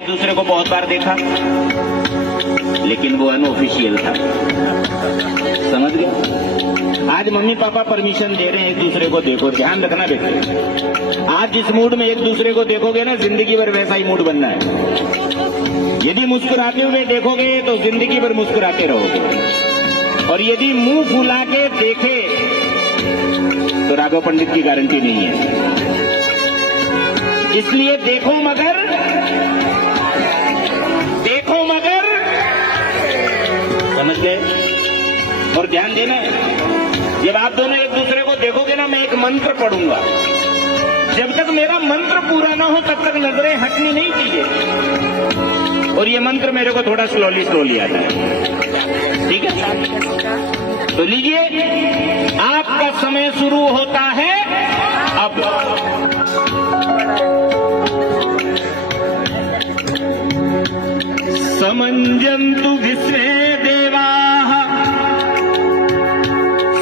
दूसरे को बहुत बार देखा, लेकिन वो अनऑफिशियल था। समझ गए? आज मम्मी पापा परमिशन दे रहे हैं एक दूसरे को देखो, ध्यान रखना बेटे। आज जिस मूड में एक दूसरे को देखोगे ना, जिंदगी भर वैसा ही मूड बनना है। यदि मुस्कुराते हुए देखोगे तो जिंदगी भर मुस्कुराते रहोगे, और यदि मुंह फुला के देखे तो राघव पंडित की गारंटी नहीं है। इसलिए देखो मगर समझ गए? और ध्यान देना, जब आप दोनों एक दूसरे को देखोगे ना, मैं एक मंत्र पढ़ूंगा। जब तक मेरा मंत्र पूरा ना हो तब तक नजरें हटनी नहीं चाहिए। और ये मंत्र मेरे को थोड़ा स्लोली आता है, ठीक है? तो लीजिए, आपका समय शुरू होता है अब। समंजन्तु विश्वे देवाः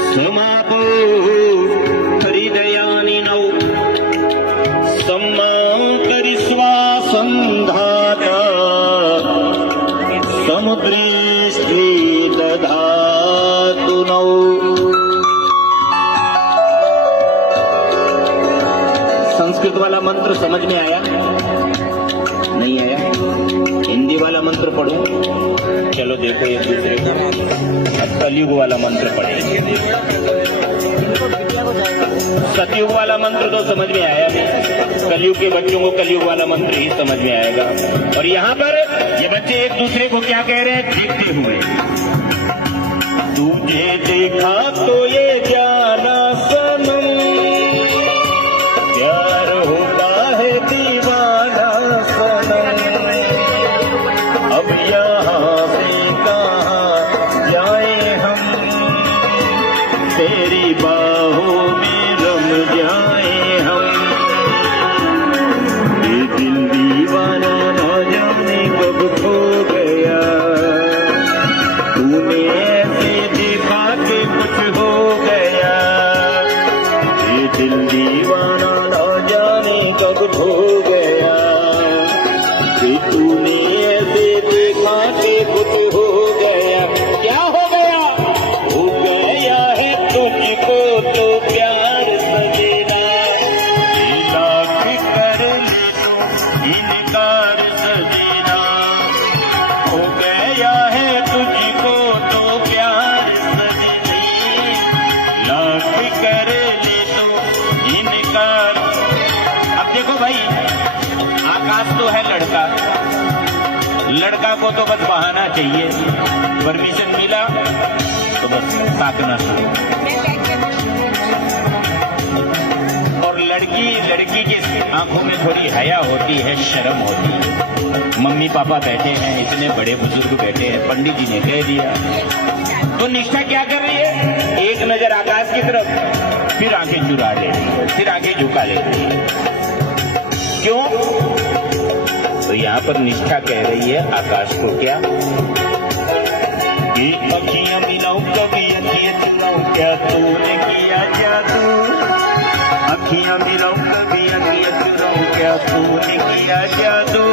समापो हृदयानि नौ सम्मां करिष्वा सन्धाता समुद्रेष्टि दधातु नौ। संस्कृत वाला मंत्र समझ में आया? नहीं आया? हिंदी वाला मंत्र पढ़ो। चलो देखो एक दूसरे को। अब कलयुग वाला मंत्र पढ़ेंगे। सतयुग वाला मंत्र तो समझ में आया नहीं, कलयुग के बच्चों को कलयुग वाला मंत्र ही समझ में आएगा। और यहाँ पर ये बच्चे एक दूसरे को क्या कह रहे हैं? देखते हुए, तुझे देखा तो ये जाना सनम, प्यार होता है दीवाना सनम, अब यहाँ से कहाँ जाए हम, तेरी बाहों में रम जाए हम। ये दिल दीवाना ना जाने कब खो गया, तूने ऐसे देखा कि कुछ हो गया। ये दिल दीवाना ना जाने कब खो गया, कि तूने ऐसे देखा कि कुछ हो गया। क्या हो गया? हो गया है तुझको तो प्यार सजेना, लाख कर ले तो इनकार सजेना। हो गया है तुझको तो प्यार सजनी, लाख कर ले तो इनकार। अब देखो भाई, आकाश तो है लड़का, लड़का को तो बस बहाना चाहिए, परमिशन मिला तो बस ताकना शुरू। और लड़की की आंखों में थोड़ी हया होती है, शर्म होती है। मम्मी पापा बैठे हैं, इतने बड़े बुजुर्ग बैठे हैं, पंडित जी ने कह दिया, तो निष्ठा क्या कर रही है? एक नजर आकाश की तरफ, फिर आंखें चुरा लेती है, फिर आंखें झुका लेती है। क्यों? तो यहाँ पर निष्ठा कह रही है आकाश को, क्या कि अखियां मिलाऊं कभी अखियां चुराऊं, क्या तूने किया जादू। अखियां मिलाऊं कभी अखियां चुराऊं, क्या तूने किया जादू।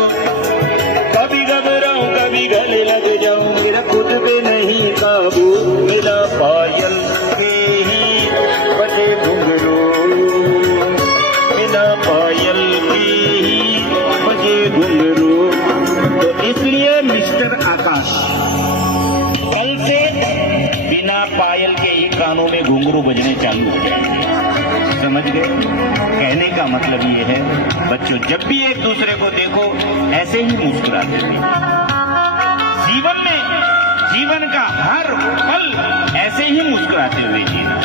कभी घबराऊं कभी गले लग जाऊं, मेरा खुद पे नहीं काबू। मेरा पायल के ही बजे घुंघरू, मेरा पायल के ही बजे घुंघरू। तो इसलिए मिस्टर आकाश कल से बिना पायल के ही कानों में घुंघरू बजने चालू हो जाएंगे। समझ गए? कहने का मतलब ये है बच्चों, जब भी एक दूसरे को देखो ऐसे ही मुस्कुराते रहिए। जीवन में, जीवन का हर पल ऐसे ही मुस्कुराते हुए जीना।